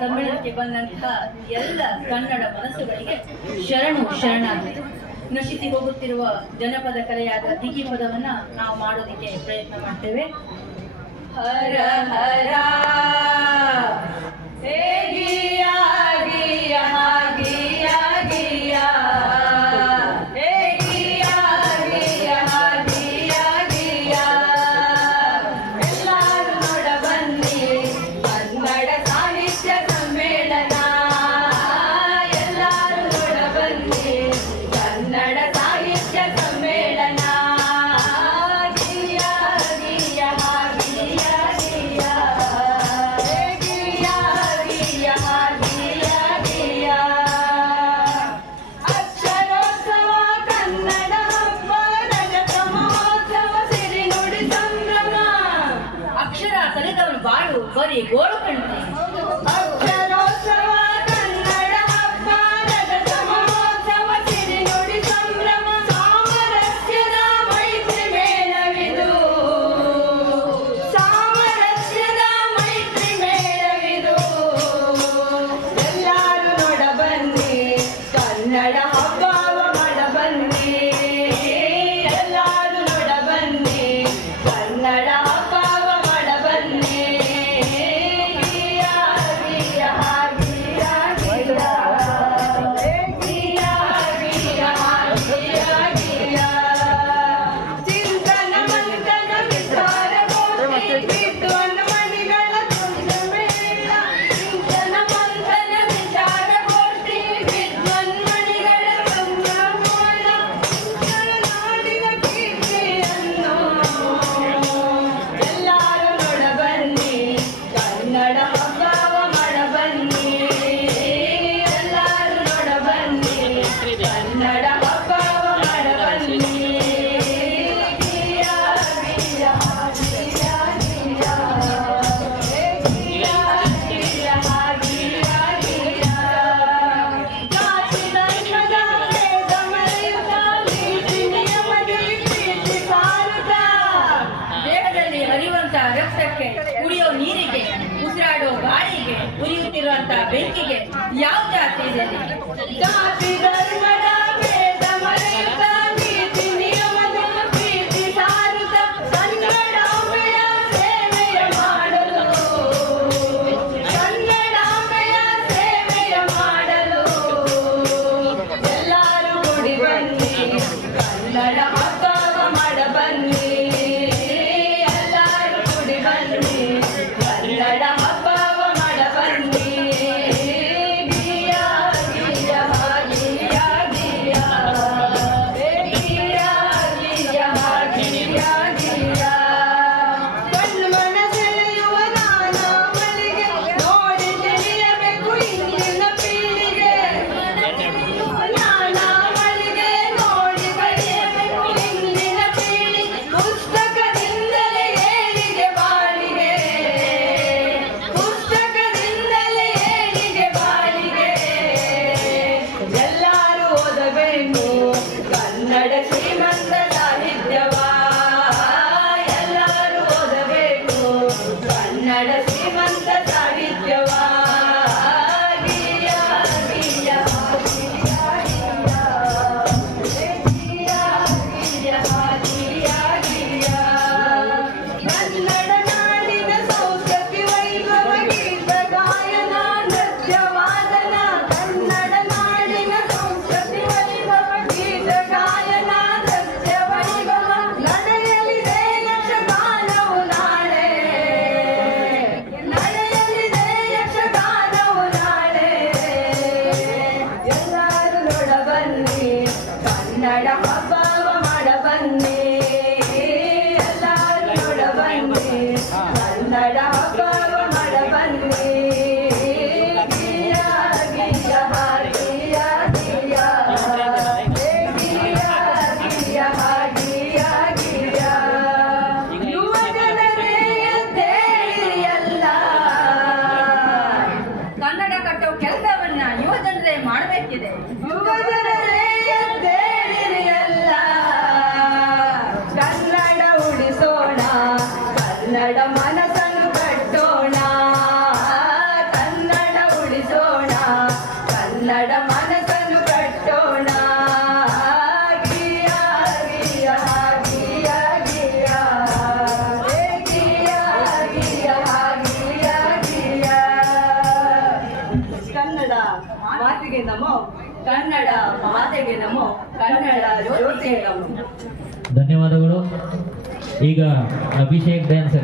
ಸಮ್ಮೇಳನಕ್ಕೆ ಬಂದಂತಹ ಎಲ್ಲ ಕನ್ನಡ ಮನಸ್ಸುಗಳಿಗೆ ಶರಣು ಶರಣಾರ್ಥಿ. ನಶಿಸಿ ಹೋಗುತ್ತಿರುವ ಜನಪದ ಕಲೆಯಾದ ದಿಗಿ ಪದವನ್ನ ನಾವು ಮಾಡೋದಕ್ಕೆ ಪ್ರಯತ್ನ ಮಾಡ್ತೇವೆ. ಹರ ಹರ ಹೇ ಗಿಯ ಗಿಯ ಗಿಯ ಗಿಯ ಹೇ ಗಿಯ ಗಿಯ ಗಿಯ ಗಿಯ ಎಲ್ಲರೂ ನೋಡ ಬನ್ನಿ ಕನ್ನಡ ಸಾಹಿತ್ಯ ಸಮ್ಮೇಳನ. ಎಲ್ಲರೂ ನೋಡ ಬನ್ನಿ ಕನ್ನಡ ಸಾಹಿತ್ಯ ಸಮ್ಮೇಳನ. ಗಿಯ ಗಿಯ ಗಿಯ ಗಿಯ ಹೇ ಗಿಯ ಗಿಯ ಗಿಯ ಗಿಯ ಅಕ್ಷರೋತ್ಸವ ಕನ್ನಡ ಹಬ್ಬ ರಜತ ಮಹೋತ್ಸವ ಸಿರಿ ನುಡಿ ಸಂಭ್ರಮ. ಅಕ್ಷರ ಕಲಿತವನು ಬಾಳು ಬರೀ ಗೋಳು ಕಣ್ರಿ. ಅಕ್ಷರೋತ್ಸವ ಕನ್ನಡ ಹಬ್ಬ ರಜತ ಮಹೋತ್ಸವ ಸಿರಿ ನುಡಿ ಸಂಭ್ರಮ. ಸಾಮರಸ್ಯದ ಮೈತ್ರಿ ಮೇಳವಿದು. ಸಾಮರಸ್ಯದ ಮೈತ್ರಿ ಮೇಳವಿದು. ಎಲ್ಲರೂ ನೋಡ ಬನ್ನಿ ಕನ್ನಡ ಹಬ್ಬವ ಮಾಡ ಬನ್ನಿ. ಎಲ್ಲರೂ ನೋಡ ಬನ್ನಿ ಕನ್ನಡ ಹಬ್ಬವ ಮಾಡ ಬನ್ನಿ. ಗಿಯ ಗಿಯ ಗಿಯ ಗಿಯ ಹೇ ಗಿಯ ಗಿಯ ಗಿಯ ಗಿಯ ಚಿಂತನ ಮಂಥನ ವಿಚಾರಗೋಷ್ಠಿ ವಿದ್ವಾನ್ ಮಣಿಗಳ ತುಂಡ ಮೇಳ. ಚಿಂತನ ಮಂಥನ ವಿಚಾರಗೋಷ್ಠಿ ವಿದ್ವಾನ್ ಮಣಿಗಳ ತುಂಡ ಮೇಳ. ನಾಡಿನ ಕೀರ್ತಿಯನ್ನು ಎಲ್ಲರೂ ನೋಡ ಬನ್ನಿ ಕನ್ನಡ ಹಬ್ಬವ ಮಾಡ ಬನ್ನಿ. ಎಲ್ಲರೂ ನೋಡ ಬನ್ನಿ ಕನ್ನಡ ಹಬ್ಬವ ಮಾಡ ಬನ್ನಿ. ಗಿಯ ಗಿಯ ಗಿಯ ಗಿಯ ಹೇ ಗಿಯ ಗಿಯ ಗಿಯ ಗಿಯ ಜಾತಿ ಧರ್ಮದ ಭೇದ ಮರೆಯುತ್ತಾ ನೀತಿ ನಿಯಮದಲ್ಲಿ ಪ್ರೀತಿ ಸಾರುತ್ತಾ. ದೇಹದಲ್ಲಿ ಹರಿಯುವಂತ ರಕ್ತಕ್ಕೆ, ಕುಡಿಯೋ ನೀರಿಗೆ, ಉಸಿರಾಡೋ ಗಾಳಿಗೆ, ಉರಿಯುತ್ತಿರುವಂತ ಬೆಂಕಿಗೆ ಯಾವ ಜಾತಿ ಇದೆ? ಜಾತಿ ಧರ್ಮದ ಭೇದ ಮರೆಯುತ್ತಾ ನೀತಿ ನಿಯಮದಲ್ಲಿ ಪ್ರೀತಿ ಸಾರುತ್ತಾ ಕನ್ನಡಾಂಬೆಯ ಸೇವೆಯ ಮಾಡಲು. ಕನ್ನಡಾಂಬೆಯ ಸೇವೆಯ ಮಾಡಲು ಎಲ್ಲರೂ ಕೂಡಿ ಬನ್ನಿ ಕನ್ನಡ ಹಬ್ಬವ ಮಾಡ ಬನ್ನಿ. ಎಲ್ಲರೂ ಕೂಡಿ ಬನ್ನಿ ಕನ್ನಡ ಹಬ್ಬವ ಮಾಡ ಬನ್ನಿ. ಗಿಯ ಗಿಯ ಗಿಯ ಗಿಯ ಹೇ ಗಿಯ ಗಿಯ ಗಿಯ ಗಿಯ ಕಣ್ಣು ಮನ ಸೆಳೆಯುವ ನಾನಾ ಮಳಿಗೆ ನೋಡಿ ತಿಳಿಯಬೇಕು ಇಂದಿನ ಪೀಳಿಗೆ. ನಾನಾ ಮಳಿಗೆ ನೋಡಿ ಕಲಿಯಬೇಕು ಇಂದಿನ ಪೀಳಿಗೆ. ಪುಸ್ತಕದಿಂದಲೇ ಏಳಿಗೆ ಬಾಳಿಗೆ. ಪುಸ್ತಕದಿಂದಲೇ ಏಳಿಗೆ ಬಾಳಿಗೆ. ಎಲ್ಲರೂ ಓದಬೇಕು ಕನ್ನಡ ಶ್ರೀಮಂತ ಸಾಹಿತ್ಯವ. ಎಲ್ಲರೂ ಓದಬೇಕು ಕನ್ನಡ ಶ್ರೀಮಂತ ಸಾಹಿತ್ಯವ. ಗಿಯ ಗಿಯ ಗಿಯ ಗಿಯ ಹೇ ಗಿಯ ಗಿಯ ಗಿಯ ಗಿಯ ಕನ್ನಡ ನಾಡಿನ ಸಂಸ್ಕೃತಿ ವೈಭವ ಗೀತ ಗಾಯನ ನೃತ್ಯ ವಾದನ. ಕನ್ನಡ ನಾಡಿನ ಸಂಸ್ಕೃತಿ ವೈಭವ ಗೀತ ಗಾಯನ ನೃತ್ಯ ವೈಭವ ನಡೆಯಲಿದೆ ಯಕ್ಷಗಾನವು ನಾಳೆ. ನಡೆಯಲಿದೆ ಯಕ್ಷಗಾನವು ನಾಳೆ. ಎಲ್ಲರೂ ನೋಡ ಬನ್ನಿ ಕನ್ನಡ ಹಬ್ಬವ ಮಾಡ ಬನ್ನಿ. ಎಲ್ಲರೂ ನೋಡ ಬನ್ನಿ ಕನ್ನಡ ಹಬ್ಬವ ಮಾಡ ಬನ್ನಿ. ಗಿಯ ಗಿಯ ಗಿಯ ಗಿಯ ಹೇ ಗಿಯ ಗಿಯ ಗಿಯ ಗಿಯ ಯುವ ಜನರೇ ಎದ್ದೇಳಿರಿ ಎಲ್ಲ. ಕನ್ನಡ ಕಟ್ಟೋ ಕೆಲಸವನ್ನ ಯುವ ಜನರೇ ಮಾಡಬೇಕಿದೆ. ಯುವ ಜನರೇ ಎದ್ದೇಳಿರಿ ಎಲ್ಲ. ಮಾತಿಗೆ ನಮೋ, ಕನ್ನಡ ಮಾತೆಗೆ ನಮೋ, ಕನ್ನಡ ಜ್ಯೋತಿಗೆ ನಮೋ. ಧನ್ಯವಾದಗಳು. ಈಗ ಅಭಿಷೇಕ್ ಡ್ಯಾನ್ಸ್